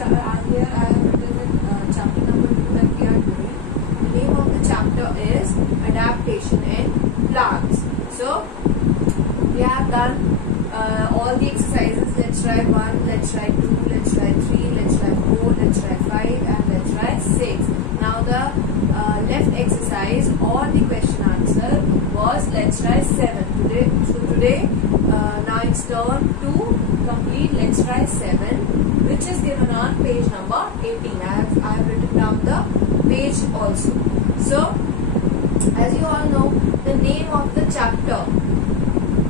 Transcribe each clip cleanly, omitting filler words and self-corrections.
here I have written in chapter number 2 that we are doing. The name of the chapter is Adaptation in Plants. So we have done all the exercises. Let's try 1, let's try 2, let's try 3, let's try 4, let's try 5, and let's try 6. Now the left exercise or the question answer was let's try 7. Today now it's turn to complete let's try 7, which is given on page number 18. I have written down the page also. So as you all know, the name of the chapter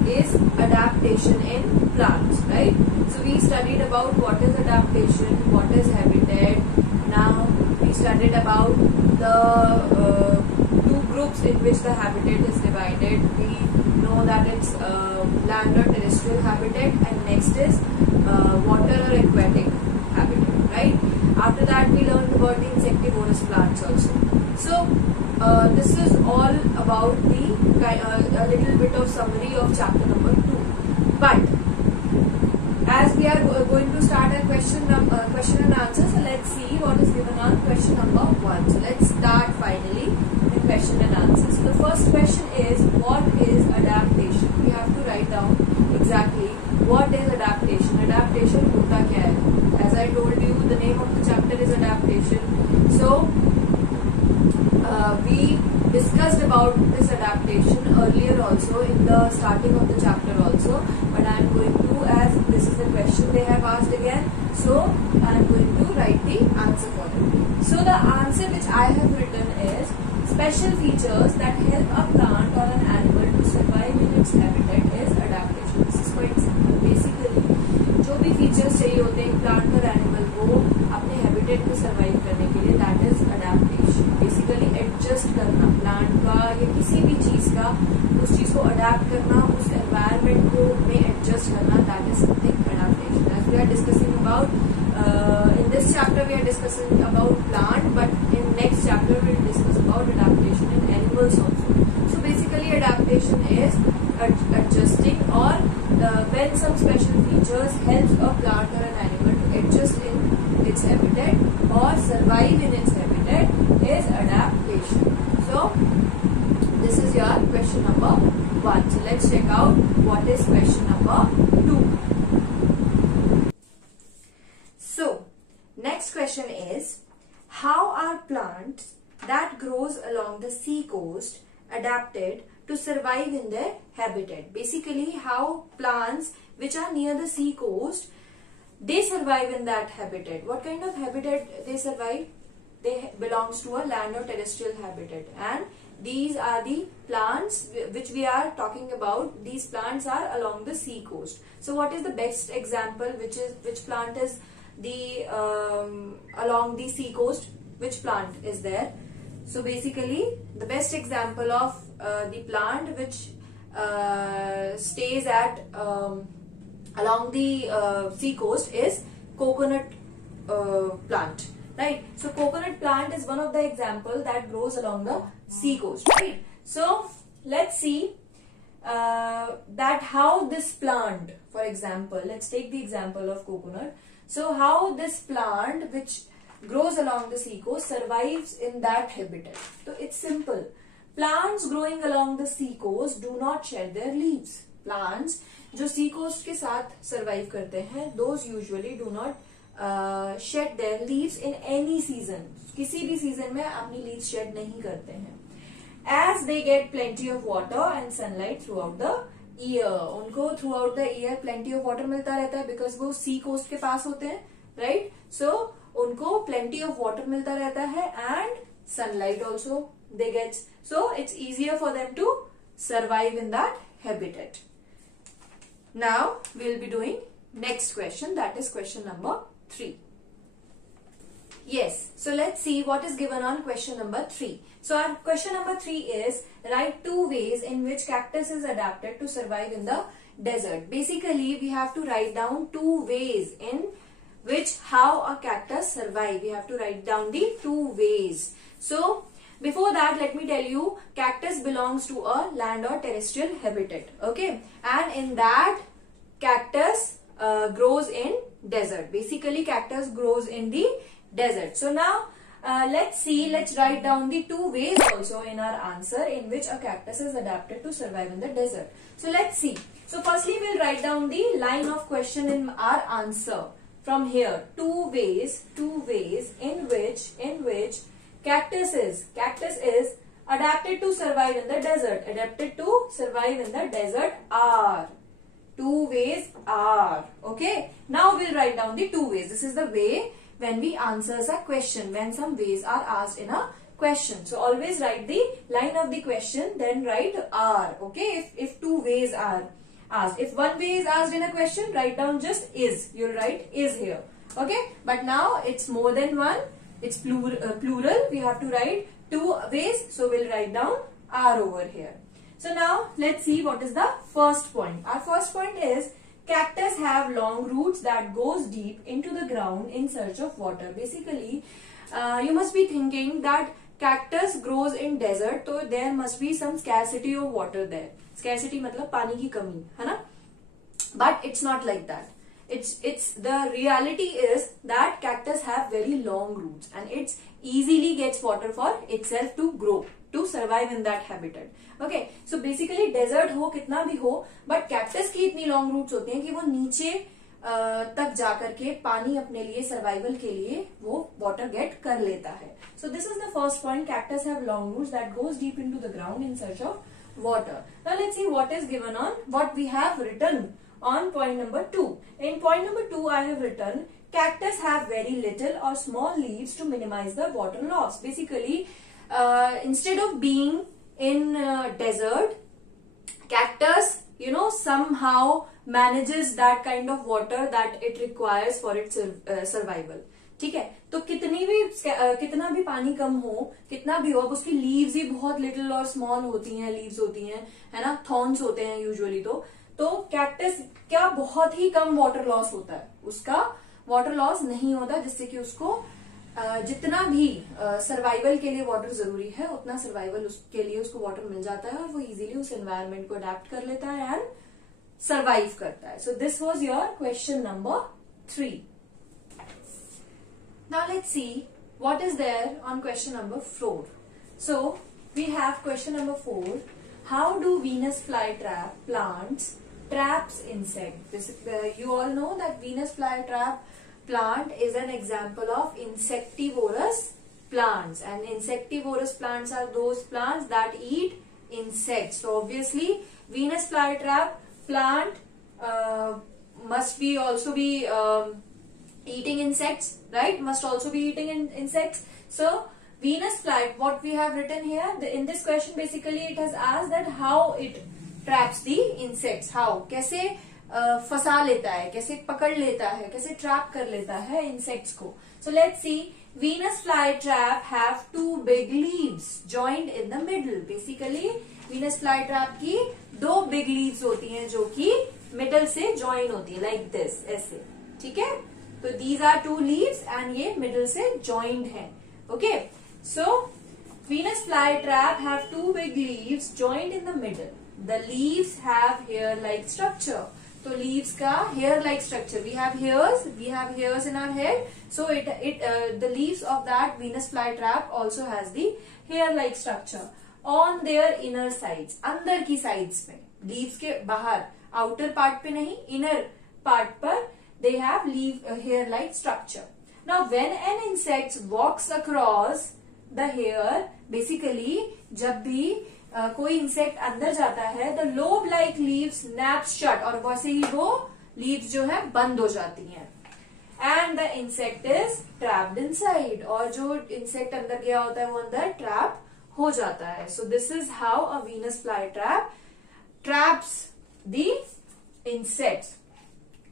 is Adaptation in Plants, right? So we studied about what is adaptation, what is habitat. Now we studied about the two groups in which the habitat is divided. We know that it's land or terrestrial habitat, and next is water or aquatic habitat, right? After that we learned about the insectivorous plants also. So this is all about the a little bit of summary of chapter number 2. But as we are going to start a question and answer, so let's see what is given on question number 1. So let's start finally the question and answer. So the first question is, what is adaptation? We have to write down exactly what is adaptation. Adaptation hota kya hai? As I told you, the name of the chapter is Adaptation. So we discussed about this adaptation earlier also in the starting of the chapter also, but I am going to, as this is the question they have asked again, so I am going to write the answer for it. So the answer which I have written is special features that help a plant or an animal to survive in its habitat is adaptation. This is quite simple. Basically जो भी features चाहिए होते हैं plant और animal को अपने habitat में survive करने के लिए, that is adaptation. Basically adjust करना plant का या किसी भी चीज का, उस चीज को adapt करना, उस environment को में adjust करना, that is something adaptation. As we are discussing about in this chapter we are discussing about plant, but in next chapter we will discuss about adaptation in animals also. So basically adaptation is adjusting, or when some special features helps a plant or an animal to adjust in its habitat or survive in its habitat is adaptation. So this is your question number 1. So let's check out what is question number 2. So next question is, how are plants that grows along the sea coast adapted to survive in their habitat? Basically how plants which are near the sea coast, they survive in that habitat. What kind of habitat they survive? They belongs to a land or terrestrial habitat, and these are the plants which we are talking about. These plants are along the sea coast. So what is the best example? Which plant is the along the sea coast? Which plant is there? So basically the best example of the plant which stays at along the sea coast is coconut plant, right? So coconut plant is one of the example that grows along the sea coast, right? So let's see that how this plant, for example, let's take the example of coconut. So how this plant which grows along the sea coast survives in that habitat. So it's simple. Plants growing along the sea coast do not shed their leaves. Plants जो sea coast के साथ survive करते हैं, those usually do not shed their leaves in any season. किसी भी season में अपनी leaves shed नहीं करते हैं. As they get plenty of water and sunlight throughout the year. उनको throughout the year plenty of water मिलता रहता है because वो sea coast के पास होते हैं, right? So उनको plenty of water मिलता रहता है and sunlight also they get. So it's easier for them to survive in that habitat. Now we'll be doing next question, that is question number 3. Yes, so let's see what is given on question number 3. So our question number 3 is, write 2 ways in which cactus is adapted to survive in the desert. Basically we have to write down 2 ways in which how a cactus survive. We have to write down the 2 ways. So before that, let me tell you, cactus belongs to a land or terrestrial habitat, okay? And in that, cactus grows in desert. Basically, cactus grows in the desert. So now let's write down the two ways also in our answer in which a cactus is adapted to survive in the desert. So let's see. So firstly, we'll write down the line of question in our answer from here. Two ways in which cactus is adapted to survive in the desert. Adapted to survive in the desert are. Two ways are. Okay. Now we'll write down the two ways. This is the way when we answers a question, when some ways are asked in a question. So always write the line of the question, then write are. Okay. If two ways are asked. If one way is asked in a question, write down just is. You'll write is here. Okay. But now it's more than one. It's plural. We have to write two ways. So we'll write down are over here. So now let's see what is the first point. Our first point is cactus have long roots that goes deep into the ground in search of water. Basically, you must be thinking that cactus grows in desert, so there must be some scarcity of water there. Scarcity मतलब पानी की कमी, है ना? But it's not like that. It's the reality is that cactus have very long roots and it easily gets water for itself to grow, to survive in that habitat. Okay, so basically desert हो कितना भी हो, but cactus की इतनी long roots होती हैं कि वो नीचे तक जाकर के पानी अपने लिए सर्वाइवल के लिए वो वाटर गेट कर लेता है. So this is the first point. Cactus have long roots that goes deep into the ground in search of water. Now let's see what is given on what we have written on point number 2. In point number 2, I have written cactus have very little or small leaves to minimize the water loss. Basically, instead of being in desert, cactus, somehow manages that kind of water that it requires for its survival. ठीक है, तो कितना भी पानी कम हो, कितना भी हो, अब उसकी लीव्स ही बहुत लिटिल और स्मॉल होती हैं, लीव्स होती हैं, है ना, थॉर्न्स होते हैं यूजुअली. तो कैक्टस क्या बहुत ही कम वाटर लॉस होता है, उसका वाटर लॉस नहीं होता, जिससे कि उसको जितना भी सर्वाइवल के लिए वाटर जरूरी है उतना सर्वाइवल के लिए उसको वाटर मिल जाता है और वो इजीली उस एनवायरनमेंट को अडेप्ट कर लेता है एंड सर्वाइव करता है. So this was your question number 3. Now let's see what is there on question number 4. So we have question number 4. How do Venus flytrap plants traps insects? You all know that Venus flytrap plant is an example of insectivorous plants, and insectivorous plants are those plants that eat insects. So obviously Venus flytrap plant must be also be eating insects, right? Must also be eating insects. So Venus fly, what we have written here in this question, basically it has asked that how it traps the insects. How, कैसे फंसा लेता है, कैसे पकड़ लेता है, कैसे trap कर लेता है इंसेक्ट्स को. So let's see. Venus flytrap have two big leaves joined in the middle. Basically Venus flytrap की दो big leaves होती हैं जो कि middle से join होती है, like this, ऐसे. ठीक है, तो these are two leaves and ये middle से joined है. Okay, so Venus flytrap have two big leaves joined in the middle. The leaves have hair-like structure. तो leaves का hair-like structure. We have hairs in our head. So the leaves of that Venus flytrap also has the hair-like structure on their inner sides. अंदर की sides में, leaves के बाहर, outer part पे नहीं, inner part पर they have hair-like structure. Now when an insect walks across the hair, basically जब भी कोई इंसेक्ट अंदर जाता है, the lobe-like leaves snaps shut, और वैसे ही वो leaves जो है बंद हो जाती हैं, and the insect is trapped inside, और जो इंसेक्ट अंदर गया होता है वो अंदर ट्रैप हो जाता है. So this is how a Venus flytrap traps the insects.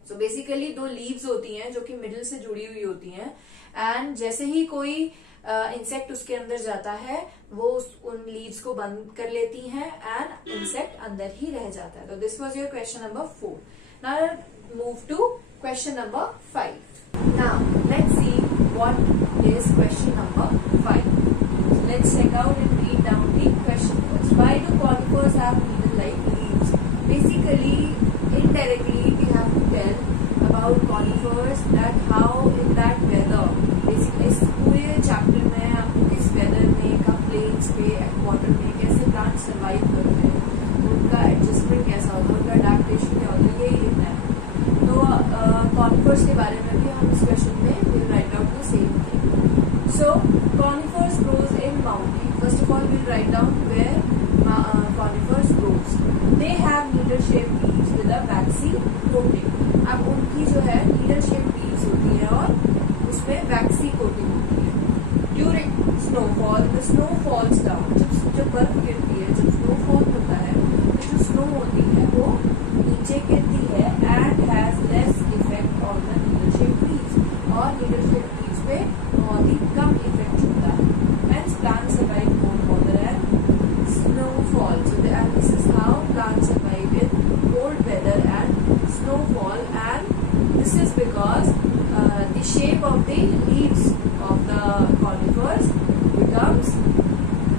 So basically दो leaves होती हैं जो कि मिडिल से जुड़ी हुई होती हैं, and जैसे ही कोई इंसेक्ट उसके अंदर जाता है वो उन लीव्स को बंद कर लेती हैं एंड इंसेक्ट अंदर ही रह जाता है. तो this was your question number 4. Now move to question number 5. Now let's see what is question number 5. So let's check out and read down the question first. Why do conifers have needle-like leaves? Basically, indirectly we have to tell about conifers, that how in that weather, basically इस पूरे chapter में आपको इस weather में का planes पे water में कैसे प्लांट सर्वाइव करते हैं, उनका एडजस्टमेंट कैसा होता है, उनका अडेप्टेशन क्या होता है, यही लिखना है. तो कॉनिफर्स के बारे में भी हम इस क्वेश्चन में will write down the same thing. So conifers grows in mountain. First of all, we'll write down where conifers grows. They have needle shaped leaves with a waxy coating. अब उनकी जो है needle shaped leaves होती है और उसमें waxy coating होती है. During snowfall, the snow falls down. जब बर्फ गिरती है, जब snowfall होता है, तो जो snow होती है वो नीचे गिरती है and has less effect on the needle shaped leaves. और needle shaped leaves पे बहुत ही कम effect होता है. Hence plants survive cold weather and snowfall. So this is how plants survive in cold weather and snowfall, and this is because the shape of the leaves of the conifers becomes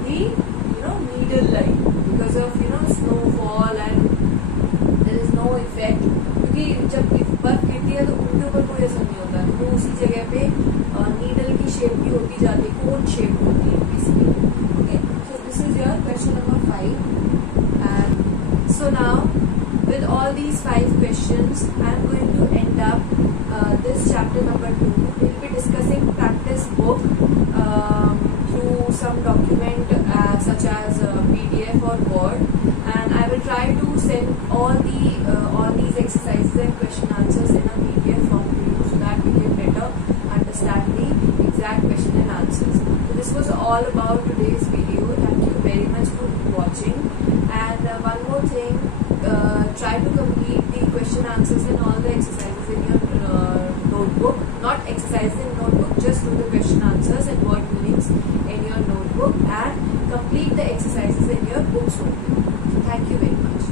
the needle-like because of snowfall and there is no effect. क्योंकि जब बर्फ गिरती है तो उनके ऊपर कोई असर नहीं होता, तो वो उसी जगह पे नीडल की शेप भी होती जाती है, कोन शेप होती है basically. Okay, so this is your question number 5. And so now with all these 5 questions, I am going to end up this chapter number 2. We will be discussing practice book through some document such as PDF or Word, and I will try to send all these exercises and question answers in a PDF form to you so that you can better understand the exact question and answers. So this was all about today's video. Thank you very much for watching. And one more thing. Try to complete the question answers and all the exercises in your notebook. Not exercises in notebook, just do the question answers and word meanings in your notebook and complete the exercises in your books only. Thank you very much.